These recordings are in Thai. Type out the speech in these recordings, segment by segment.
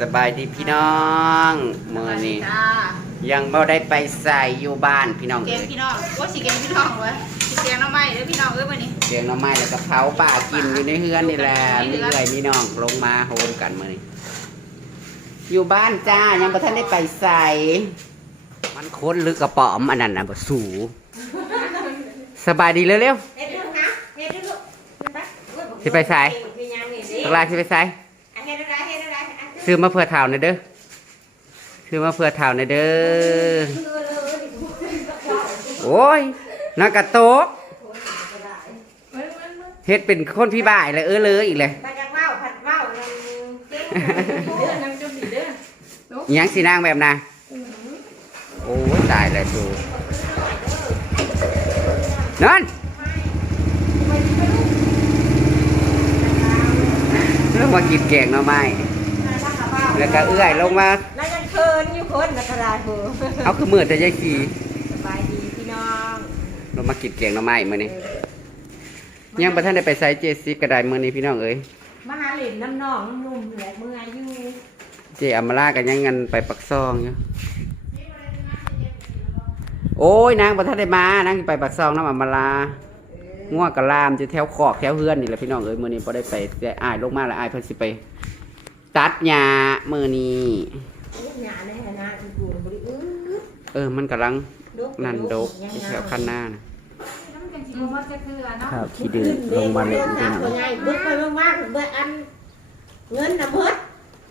สบายดีพี่น้องมือนี้จ้ายังบ่ได้ไปใส่อยู่บ้านพี่น้องเกเอ้มยพี่น้องว่าสิเกมพี่น้องเว้ยสิเกมน้องใหม่เด้อพี่น้องเอ้ยวันนี้เสียงหน้ำไม้แล้วก็เผาป่ากินอยู่ในเฮือนนี่แหละนี่เอื่อยนี่น้องลงมาโฮมกันมือนี้อยู่บ้านจ้ายังบ่ทันได้ไปใส่มันค้นหรือกระป๋อมอันนั้นน่ะบ่สูสบายดีเร็วเฮ็ดลูกนะเฮ็ดลูกมันไปๆสิไปใส่มียังนี่สิตกลาสิไปใส่ ซื้อมาเพื่อเท่าน่เด้อซื้อมาเพื่อเท่าน่เด้อโอ้ยนักกระโตกเฮ็ดเป็นคนพี่บ่ายเลยเออเลยอีกเลยไปจักว่าวผัดว่าวนั่นเจ๊เด้อนั่งจมดีเด้ออิหยังสีนางแบบน่ะโอ้ยตายแล้วดูนั่นลงมากินแกงหน่อไม้ แล้วก็เอื้อยลงมานั่งยังเคินอยู่คนนะกระดาษโหเอาคือมือแต่ยายขี่สบายดีพี่น้องลงมากินแกงหน่อไม้มื้อนี้ยังบ่ทันได้ไปใส่เจสิกระไดมื้อนี้พี่น้องเอ้ยมาหาเหรียญน้ำน้องนุ่มเหลือเมื่ออายุเจอำมาลากันยังงันไปปักซองอยู่โอ้ยนางบ่ทันได้มานางสิไปปักซองน้ำอำมาลาง่วงกะลามจะแถวขอกแถวเฮือนนี่แหละพี่น้องเอ้ยมื้อนี้บ่ได้ไปได้อายลงมาแล้วอายเพิ่นสิไป ตัดหญ้ามื้อนี้ลูกหยาในฐานะที่กูบริอื้อเออ มันกำลังลูกนั่นดกอยู่แถวคันหน้านะน้ำกันสิบ่ว่าจะคือเนาะครับขี้ดื้อลงมาเล่นพี่พี่น้น้อองงใหญ่บึกไปมากๆเบิดอันเงินนะเบิด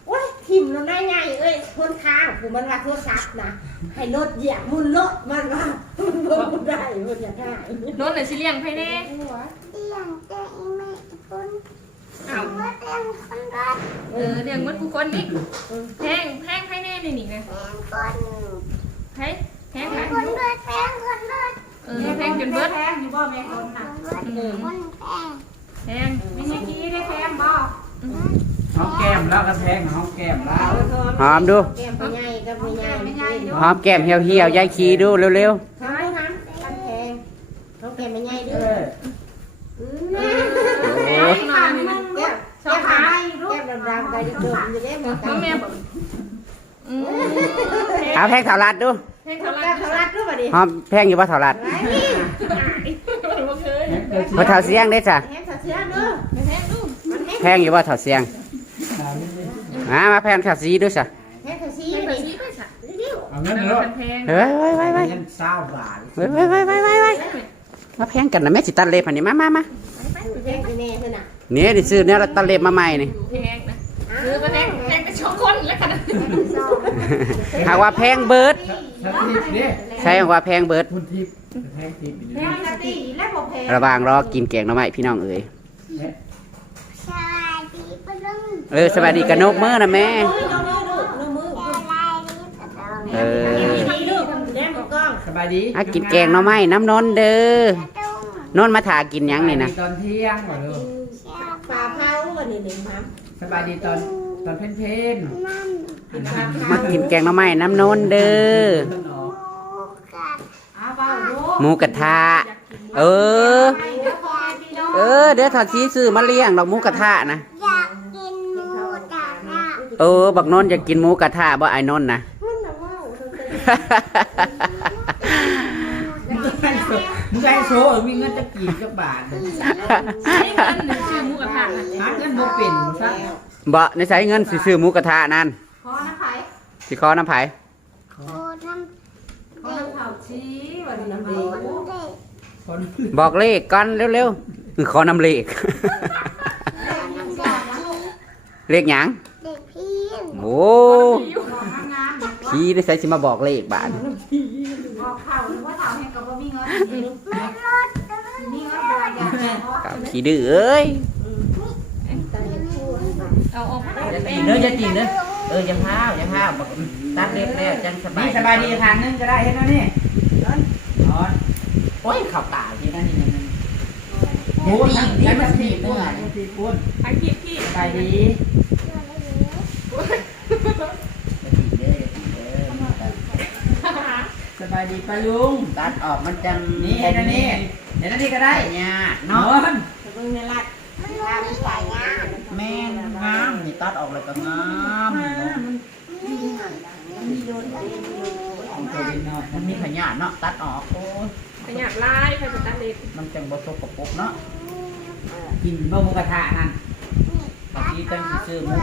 โอ้ยทิมเราได้ไงเอ้ยคนค้างกูมันว่าโทรศัพท์นะให้รถเหยียบมุนรถมันว่ามันเบิ่งบ่ได้มันจะได้โน้นน่ะสิเลี้ยงไผแน่เตียงเตียงอีเมฆคน อ้าวว่าเตียงคนรักเออเลี้ยงหมดผู้คนนี่แพงแพงไผแน่นี่นี่นะแพงคนไผแพงแพไผงคนด้วยแพงคนด้วยเออแพงจนเบิดแพงอยู่บ่แม่คนน่ะคนคนแพงแพงมีเมื่อกี้ได้แพงบ่ห้องแก้มแล้วกระแทงห้องแก้มแล้วหอมดูแก้มพ่อใหญ่กับพ่อใหญ่ไม่ใหญ่หอมแก้มเหี่ยวเหี่ยวๆยายขี่ดูเร็วทำไมทำกันแพงต้องแก้มไม่ใหญ่ด้ เอ วย อ ๆโอ้ย มานี่นะ แก้มแก้มขาแก้มดำๆกั นเดิมอยู่ได้หมดน้องแม่บ่อืมเอาแพงเท่ารัดดูแพงเขาเท่าไหร่แก้มเขารัดด้วยป่ะดิหอมแพงอยู่ป่ะเท่ารัดบ่เคยเดี๋ยวพอเท่าเสียงได้จ้ะแก้มเสื้อเด้อแพงดูมันแห้งแพงอยู่ป่ะเท่าเสียงมามาแพงเท่าสีดูจ้ะแห้งสีแพงไปไปสิไปซะเอาเงินรถแพงเฮ้ยไว้ไว้ไว้เงินเศร้าบาทไว้ไว้ไว้ไว้ไว้ไว้มาแพงกันนะแม่สิตัดเล็บอันนี้มามามาแห้งแน่เท่าน่ะเนี่ยนี่ซื้อเนี่ยตัดเล็บมาใหม่นี่แพงนะ คือก็แพงแพงไปสองคนแล้วกันหากว่าแพงเบิร์ดสักทิพย์ดิใช่ว่าแพงเบิร์ดคุณทิพย์แทงทิพย์อยู่แห้งสติและบ่แพงระหว่างรอกินแกงหน่อไม้พี่น้องเอ๋ยสวัสดีปะลุงเออสวัสดีกันนกมือนะแม่มือน้องมือน้องมือสวัสดีปะลุงเออดีลูกแน่มือกล้องสบายดีอากินแกงหน่อไม้น้ำนนเด้อปะลุงนนมาถากินหยังนี่นะ ตอนเที่ยงว่ะลูกเชียบปลาเผาวันนี้หนึ่งครับ สบายดีตอนตอนเพ่นเพ่นนั่นกินปลาเผามากินแกงหน่อไม้น้ำนนเด้อมันออกหมูกัดอาเบาลูกหมูกระทะ เออไปเดี๋ยวพอพี่น้องเออ เดี๋ยวถอดซีซื้อมาเลี้ยงดอกหมูกระทะนะ อยากกินหมูกระทะเออ บักนนท์อยากกินหมูกระทะบ่ไอ้นนท์นะ มันน่ะว่าวเธอ มึงได้โซ่มีเงินจะกี่จะบาทใช้เงินหนึ่งชื่อหมูกระทะน่ะหาเงินบ่เป็นซะบ่ในใช้เงินสิซื้อหมูกระทะนั่นขอน้ำไผ่สิขอน้ำไผโคทขอน้ำเผาชี้วันนี้น้ำำเผาคนเด็กคนบอกเลขก่อนเร็วๆคือขอน้ำเลขเลขหยังเด็กพี่โอ้พี่ได้ใช้สิมาบอกเลขบาทบ เงินมีเงินมีเงินบาทอย่างเดียวกับขี้ดื้อเอ้ยเอาออกมาจะตีเด้อจะตีเด้อเออยังห้าวยังห้าวบอกตัดเล็บแล้วจังสบายนี่สบายดีทางนึงก็ได้เห็นแล้วนี่นอนนอนโอ้ยเข่าตาที่นั่นนี่นั่นพูดทั้งทั้งทีพูดทั้งทีพูดทางพี่พี่สบายดี จะตีเด้อจะตีเด้อ สบายดีป้าลุง ตัดออกมันจังนี่เห็นอันนี้เห็นอันนี้ก็ได้ได้ยากนอเนาะนเบิ่งในรัดมันไม่ใหญ่นะนแม่นงามนี่ตัดออกเลยก็งามเนาะของตัวนี้เนาะมันมีขยะเนาะตัดออกโอ้ยขยับลายใครจะตัดเล็บมันจังบ่สกปรกเนาะกินบ่หมูกระทะนั่นเขาชี้จังสิซื้อหมู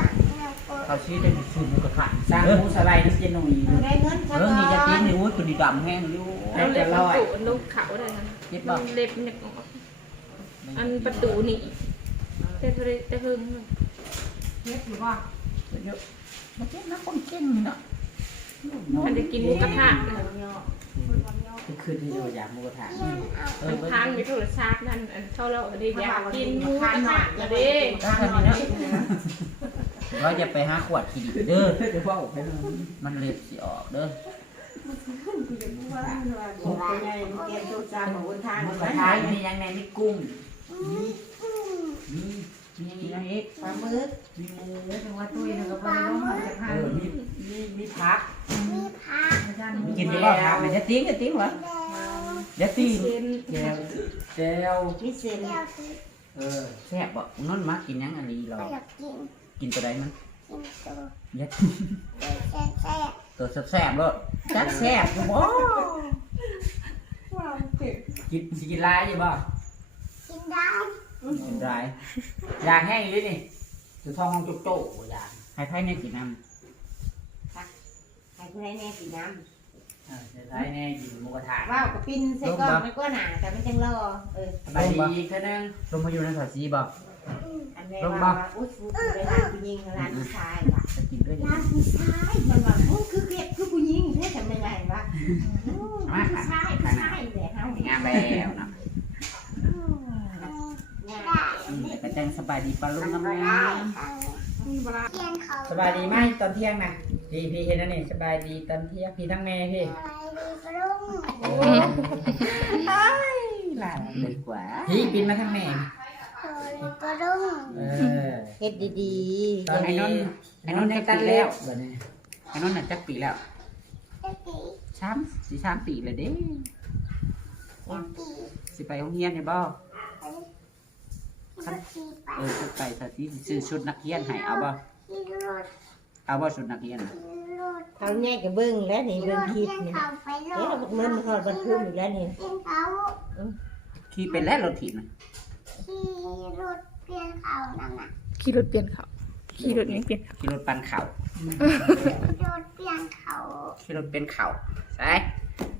เขาชี้จังสิซื้อหมูกระทะสร้างหมูสไลด์นี่จะหนุ่ยอยู่ได้เงินเออนี่จะกินนี่โอ้ยตัวนี้ดำแห้งอยู่เอาเล็บมันตุนลูกเขาได้นะเจ็บบ่เล็บมันออกอันประตูนี่แต่เธอแต่เพิ่งเฮ็ดอยู่ว่าเยอะบ่เจ็บนะคนเก่งนี่เนาะมันจะกินหมูกระทะนะคือคือที่เราอยากหมูกระทะเอมัอนเบิ่งพังไปโทรศัพท์นั่นอันเท่าเราได้อยากกินหมูกระทะก็ได้ เราจะไปหาขวดขี้ดิบเด้อมันเล็บสิออกเด้อโอ้ยไงแกโตจามของคนทางหมูกมัระนทายมีอย่างแน่มีกุ้งมีมีมีอย่างนี้ปลาหมึกมีหมูถึงว่าตุ้ยนึงก็ไปลงมาจากเอทางมีมีมีผักมีผักมีกินได้บ่ผักมันจะติ้งจะติ้งวะจะติ้งแก้วแก้วมีเส้นเออแซ่บบ่นั่นมักกินยังอันนี้เราอยากกิน กินตัวใดมันกินตัวยัดเดี๋ยวแซ่บแซ่บตัวแซ่บๆเลยจักแซ่บอยู่บ่กินสิกินลายอยู่บ่กินได้กินลายอยากแห้งอยู่ดินี่คือท้องห้องจุกโจ้อยากให้ไผเนี่ยกินน้ำให้ผู้ใดแน่สีน้เออให้ไผเนี่ยกินหมูกระทะำว้าวกับปิ้นใส่ก้อนมันก็หนาแต่มันจังรอเออสบายดีแค่นึงลงมาอยู่ในถอดสีบ่อั นแม่ว่าอุ้ยฟูฟูได้ร้านผู้หญิงร้านผู้ชายว่ะจะกินด้วยร้านผู้ชายมันว่าโอ้คือเก็บคือผู้หญิงแท้ทำไมไงวะผู้ชายผู้ชายเนี่ยเฮางามแล้วเนาะได้อืมแต่งสบายดีปะลุงน้ำได้งามสบายดีไหมตอนเที่ยงนะพี่พี่เห็นแล้วนี่สบายดีตอนเที่ยงพี่ทั้งแม่พี่อะไรดีปรุงหลานเลยกว่าพี่ปินมาทั้งแม่ อะไรปรุงเออเฮ็ดดีตอนไอ้นนท์ไอ้นนท์จักปีแล้วเดี๋ยวนี้ไอ้นนท์น่ะจักปีแล้วจะตีสามสี่สามปีเลยเด้จะตีสิไปโรงเรียนเนี่ยบ่จะตีไปเออจะไปสาธิตซื้อชุดนักเรียนให้เอาบ่ที่รถเอาบ่ชุดนักเรียนน่ะที่รถๆเขาแน่กับเบิ้งแล้วนี่ที่รเบิ้งถคลิปเทียนนี่เขาไปรเอ๊ะถมันเขาบันทึกอีกแล้วนี่เทียนเขา ขี่เป็นแล้วรถถีบน่ะ ที่รถเทียนเขานั่นน่ะขี่รถเปลี่ยนเขาขี่รถยังเปลี่ยนเขาขี่รถปันเข่ารถเทียนเขาขี่รถเป็นเข่าใช่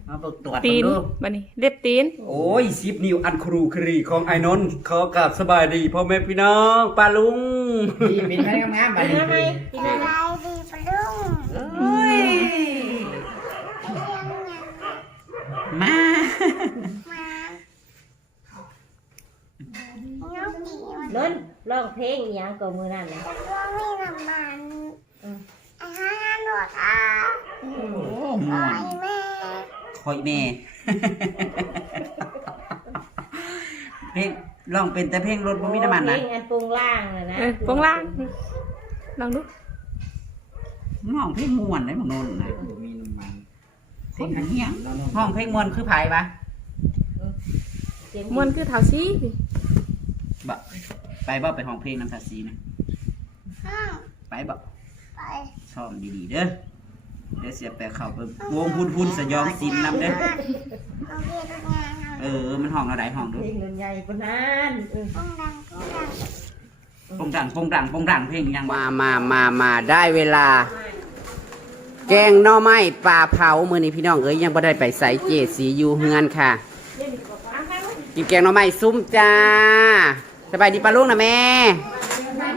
มาเบิกตรวจตีนดูบันนี้เล็บตีน โอ้ยสิบนิ้วอันครูครีของไอ้นนท์ขอกราบสบายดีพ่อแม่พี่น้องป้าลุงพี่ปินให้งามๆบัดนี้ ทำไม อะไรดีปรุง โอ้ย เทียนเนี่ย มา มาน้องตีมัน นั่นร้อง เพลงอหยังก็มือนั่นนะว่ามีน้ำมันไอ้ห้าหนวดอะโอ้ไอ้ม่วนแม่คอยแม่ เพลงร้องเป็นแต่เพลงรถบ่มีน้ำมันนะเพลงอันปรุงล่างน่ะนะเออปงล่าง ลองดูห้องเพลงม่วนได้บ่โนนนะบ่มีน้ำมันเพลงอันเนี้ยห้องเพลงม่วนคือไผปะเสียงมวนคือเท้าซี่บ่ ไปบ่ไปห้องเพลงน้ำตาซีนะห้างไปบ่ไปชอบดีๆเด้อเดี๋ยวเสียไปเข้าไปวงพุ่นๆสยองสินนำเด้อน้องเรียนงานเออมันห้องเราได้ห้องดูเพลงรุ่นใหญ่ปานนั้นเออต้องดังต้องดังปงดังปงดังปงดังเพลงยังว่ามามามามาได้เวลา แกงหน่อไม้ปลาเผามือนี้พี่น้องเอ้ยยังบ่ได้ไปใส่เจสีอยู่เฮือนค่ะกินแกงหน่อไม้ซุ้มจ้า สบายดีปลาลุงนะแม่สบา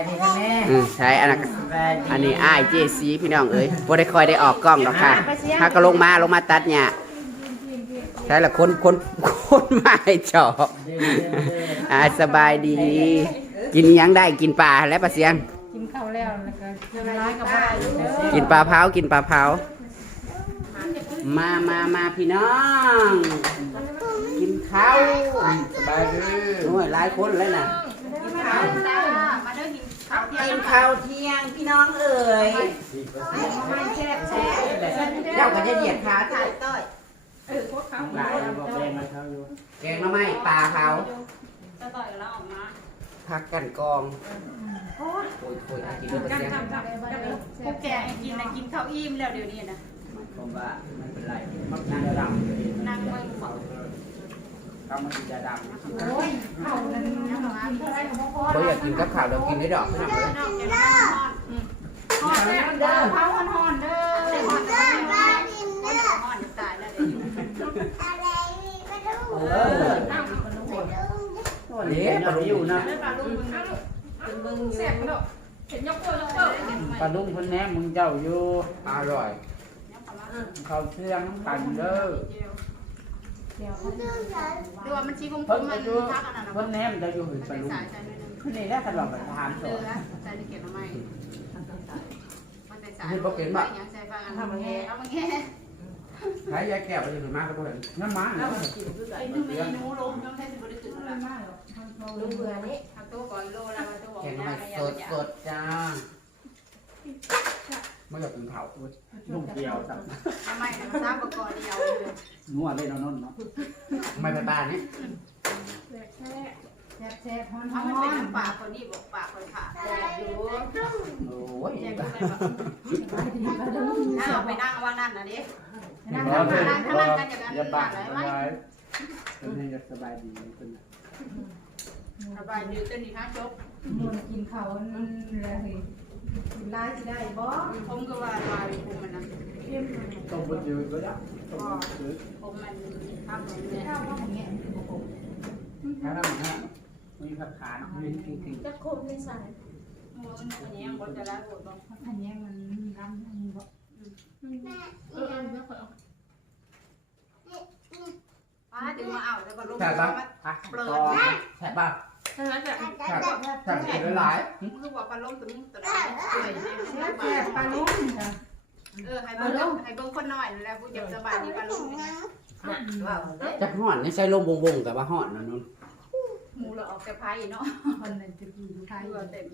ยดีค่ะแม่อืมใช่อันนั้นสบายดีอันนี้อ้ายเจสีพี่น้องเอ้ยบ่ได้คอยได้ออกกล้องหรอกค่ะ ถ้าก็ลงมาลงมาตัดเนี่ยใช่ละคนคนคนมาให้จอบอ่าสบายดี กินหยังได้กินปลาและปลาเสียง กินข้าวแล้วแล้วก็เรียบร้อยกับบ้านเด้อกินปลาเผากินปลาเผามามามาพี่น้องกิน ข้าวสบายดีโอ้ยหลายคนเลยน่ะกินข้าวเที่ยงพี่น้องเอ๋ยแซ่บแซ่บเจ้าก็จะเหยียดขาถ่ายต้อยเออพวกเขาหลายบอกแรงมาเท่าอยู่แกงหน่อไม้ปลาเผาพักกันกองโอ้ยโอ้ยโอ้ยกินด้วยจับเสียงจับจับจับพวกแกให้กินนะกินข้าวอิ่มแล้วเดี๋ยวนี้นะผมว่ามันเป็นไรมันนางดำนั่งเบิ่งเขาเขามันจะดำโอ้ยเขานั่นยังมากินเท่าไรก็บ่พอเขาอยากกินกับข้าวเรากินได้ดอกขนาดเลยนอกจากนั้นฮอนแม่เด้อเผาฮอนฮอนเด้อได้ฮอนเด้อฮอนฮอนตายแล้วเดี๋ยวอะไรมีกระดูกเออนั่งกระดูกเลี้ยงปลาอยู่นะเด้อปลาลุงเอาลูกเป็นเบิ่งแซ่บบ่ดอกเห็นยกโป้ยกโป้ปลาดุงคนแน่มึงเจ้าอยู่อร่อยเขาเชื่องกันเด้อ ดูว่ามันชี้กลมเพิ่นๆมัอานยุทักอันนั้นนะเพิ่นแน่มันจะอยู่ปใส่ลาดุงสายใส่นิดนึงคนนี้ได้ตลอดทานสเอออนใส่ในเกล็ดทำไมมันใส่สายยังใส่ฟังอันทำแง่เอามาแง่ใช้ยาแก้วไปถึงมากก็บ่เห็นน้ำมันเรากินคือกัไอ้นนู่นเมนูลงต้องใช้สิบริสุทธิ์ละลูกเบื่อนี่ทำตัวก่อนโลแล้วตัวบอกแกงยามันอะไรสดอย่างสดจ้าไม่อยากกินเผาลูกเดียวสักทำไมเนี่ยทราบก่อนเดียวเลยนัวเลยเนาะนนเนาะไม่ไปบ้านนี่แซ่บๆฮ้อนเพราะมันเป็นปากคนนี้บอกปากคนขาดอะไรมีกระดูกโอ้ยแจ้งไปแบบน่าไปนั่งว่านั่นนะดิอย่าบ้าอย่าบ้าเป็นให้สบายดีเป็นสบายดีเต้นดีนะจบๆมันกินเขานั่นแหละเฮ้ยกินห ลายสิได้บ่ผมก็ว่าลายผมมันนะต้องบดยืดก็ได้ต้องบดยืดผมมันทำแบบนี้ข้าวว่าอย่างเงี้ยบ่ครบถ้าทำฮะมีผักขาเนาะมีจริงจะครบในสายมือมันอย่างนี้บนจะรับผมบอกอันนี้มันรำอันนี้บ่แม่เออไม่เคยเอาป้าถึงมาเอาแล้วก็ลงแซ่บมาปะผักเปลื ตออนกแซ่บปะใช่ไหมแต่แซ่บแซ่บกินหลายคือว่าปลาลงตัวนี้ตัวนั้สวยแซ่บแซ่บปลาลุ่มเออให้เบิ้งให้เบิ้งคนหน้อยแล้วผู้จะสบายดีปลาลงว้าวจักห่อนนี่ใส่ลมวงๆแต่ว่าห่อนนะนุ่นหมูเราออกแต่ไพ่เนาะคนนั้นจะกินไทยตัวเต็ม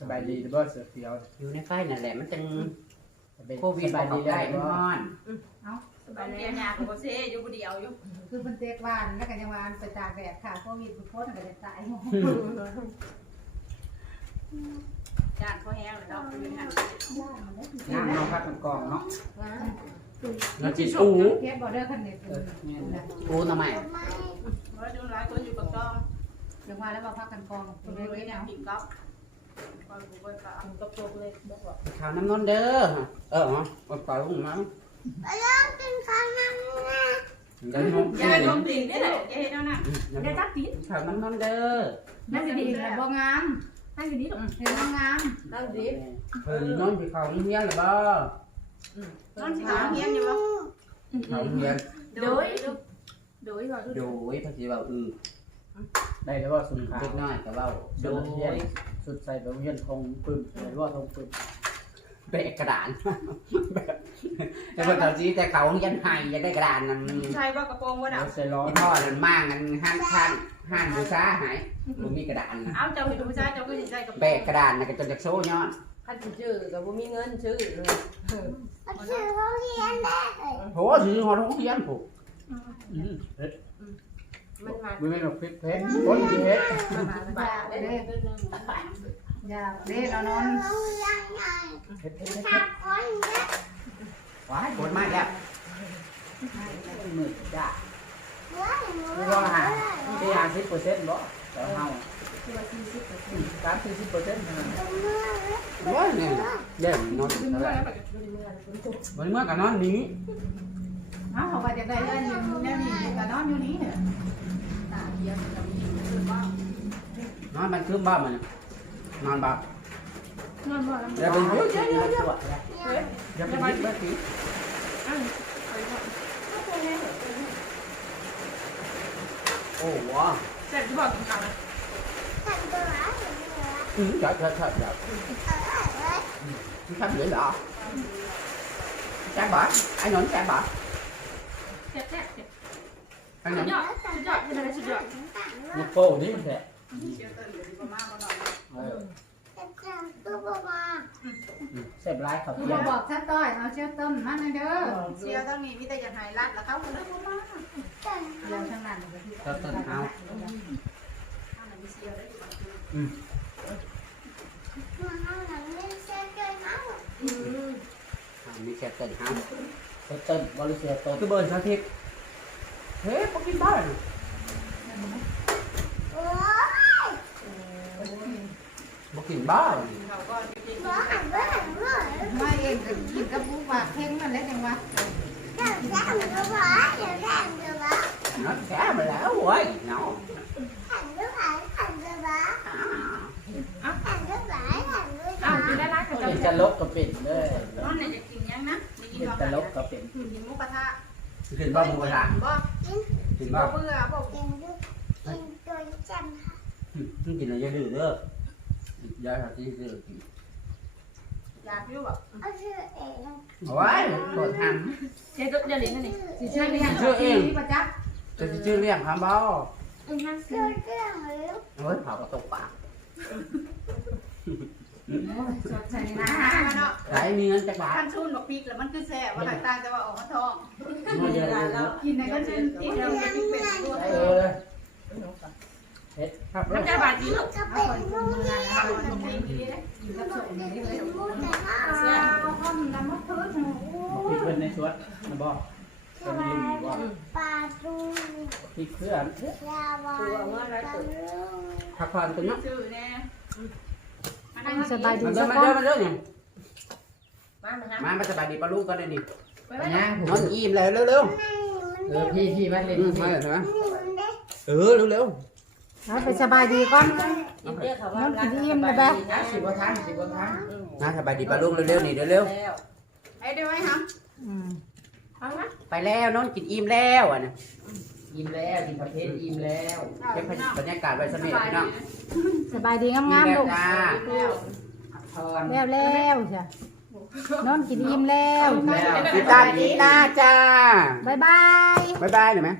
สบายดีบ่เสือเขียวอยู่ในไฟนั่นแหละมันจังโควิดสบายดีได้ได้มันบ่ห่อนสบายดีเนี่ยาของโบเซ่อยู่คนเดียวอยู่ คือมันเตกหวานแล้วก็ยังหวานไปตากแดดค่ะโควิดทุกคนก็จะตายจานเขาแห้งเลยเนาะเป็นหันน้ำเนาะผักกองเนาะเราจิตปูเก็บบ่เด้อคันนี้เออแม่นปูทำไมว่าดูหลายคนอยู่กับต้องจังว่าแล้วมาพักกันกองตัวเล็กๆเนี่ยกินก๊อบคอยกูไปปะกับโจกเลยบอกว่าข้าวน้ำนนเด้อ เออปลาปลาลุงมั้งไปลองกินข้าวน้ำนะ เดินนมยายลงตีนนี่แหละยายเห็นแล้วนะเดี๋ยวจักติดข้าวน้ำนนเด้อนั่นสิดีแล้วบ่งามนั่นสิดีเห็นบ่งามนั่งดีเพิ่นน อนที่เขาเฮียนหรือบ่นอนสิขาเฮียนอยู่บ่เขาเฮียนโดยโดยว่าโดยภาษีว่าอือได้แล้วว่าสุนขาเล็กน้อยก็เว้าโดโดยยสุดใส่แบบเวียนทงปึ้มหรือว่าทงปึ้มแบกกระดานแต่เพิ่นเขาสิแต่เขายันไห้ยันได้กระดานนั่นใช่ว่ากระโปรงว่าแล้ดาวใส่ร้อนที่พ่อนั่นมั่งกันห้านข้างห้านบูชาหายบ่มีกระดานนะเอาเจ้าเห็นผู้ชายเจ้าก็สิใส่กระโปรแบงกกระดานน่ะก็จนจะโซ่ย้อนคันสิชื่อก็บ่มีเงินชื่อเลยมาซื้อเขาเรียนได้เลยโหสิฮอดโรงเรียนผูกอืมเฮ็ดมันมาไม่แม่นเพชรเพชรคนที่เฮ็ดประมาณบาบาททได้เด้เด้อนึงอย่าเด้เรานอนเขาเรียนไงเฮ็ดเว้ายปวดมากแล้วมือจ้าเว้ยหนูไม่ว่าหาที่หาสิบเปอร์เซ็นต์บ่แต่เฮาสามสี่สิบเปอร์เซ็นต์เท่านั้นตรงเมื่อเลยโอ้ยเนี่ยเด่นนอนขึ้นเท่าเมื่ไหอร่แล้วแบบวันเมื่อก็นอนนี้เอ้าเขาว่าจะได้เงินอยู่แนวนี้ก็นอนอยู่นี้เนี่ยตาเยียมจะมีคือว่านอนมันคืบบ้ามันนอนบ้านนอนบ่แล้วอย่าไปเยอะเยอะเยอะเยอะ อย่าไปยึดเลยสิอ้าวไปก่อนโอ้โหเสร็จที่บอกกินข้าวนะขันตัวร้ายถึงเหนืออืมจัดจัดจัดจัดเออเอ้ยทำ gì đó chán bỏ anh nói chán bỏ เสร็จแซ่บเสร็จ anh สุด nói ยอดสุดยอดเป็นอะไรสุดยอดลูกโป้นี่มันแท้เชียว ตื่นเดี๋ยวประมาณบ่หน่อยเออจะเจอตัวบ้าบ้าเสพร้ายเขาคือเที่ยมาวบอกชัดต้อยเอาเชือกต้มมาหน่อยเด้อเชียวต้องมีมิตรยันไฮรัดแล้วเขาเลยบ่มาจังเดี๋ยวทางนั้นก็คือ cho tình áo ถ้ามันมีเชียวได้อยู่มาเอาหนังเล่นเส้นกันเอาอันนี้แค่เต้นห้ามเต้นบริเสียต้นคือเบิร์นชาทิพย์เฮ้ยพวกกินบ้าน โอ้ย พวกกิน บ้านเขาก็ไปกินบ้าบ้าบ้าไม่เองก็กินกับผู้ฝากเพ่งมันแล้วจังวะเดี๋ยวแซ่บเดี๋ยวบ้าเดี๋ยวแซ่บเดี๋ยวบ้า nó khá mà lão quay nó หันด้วยนหันด้วยบ้าหันด้วยบ้าหันด้วยอ้าวกินได้ร้านกับเป็นเจ้าจะลกก็เป็นเลยน้องเนี่ยจะกินยังนะจะกินเป็นข้าจะลผักดก็เป็นกินหมูกระทะ thịt bao mùa hả บ่ thịt บ่ bao เบื่อบ่กินด้วยกินตัวจำค่ะ không chỉ là gia đình nữa gia là chỉ được อ ยากอยู่บ่เอาชื่อเอง ôi còn hầm เจ๊ตุ๊กเดี๋ยวเลี้ยงกันนี่สิช่วยไม่ทันช่วยเองที่ประจับ tôi chỉ chưa liền hầm bao ชื่อเรื่องหรือ ôi họ có tục bạc สดใสนะเนาะ đấy miếng chắc ท่า bạc นชูนบอกพริกแล้วมันคือแซ่บว่าต่างแต่ว่าออกมาทอง nó giờ là กินในก็ชื่นที่เราจะกินเป็นตัวเออ เฮ็ดครับมันจะบาดจีลูกก็เป็นมูนี่เอาคนกินดีเลยกินกับสมนี่เลยมูแต่ว่าเอาข้าวน้ำมันพืชพริกเป็นในสวนนะบ่เป็นลืมบ่ปลาดูพริกเครื่องยาวาตะลุง thật phần tôi nhóc ชื่อแน่สบายดี mà จ้ะ đưa mà พ่อ đưa mà đưa nè มามา má mà sẽ bà đi bà luôn con đây nè ไปไว้ย่าง nó im lại lưu lưu เออพี่พี่มาเล่น ừ พี่ thôi rồi hả นี่มันได้ ừ lưu lưu เอาไปสบายดีก่อนกินเด้อเขาว่าน้องกินอิ่มเลยแบ๊ะนะสิบ่ทันสิบ่ทัน má sẽ bà đi bà luôn lưu lưu nè lưu lưu แล้วไอ้เดี๋ยวไว้ฮะอืมเอาละไปแล้วนอนกินอิ่มแล้วอะนะอิ่มแล้วกินประเภทอิ่มแล้วเก็บบรรยากาศไว้สมัยพี่น้องสบายดีงามๆลูกจ้าทอนแล้วแล้วจ้ะนอนกินอิ่มแล้วแล้วติดตามคลิปหน้าจ้าบ๊ายบายบ๊ายบายหน่อยไหม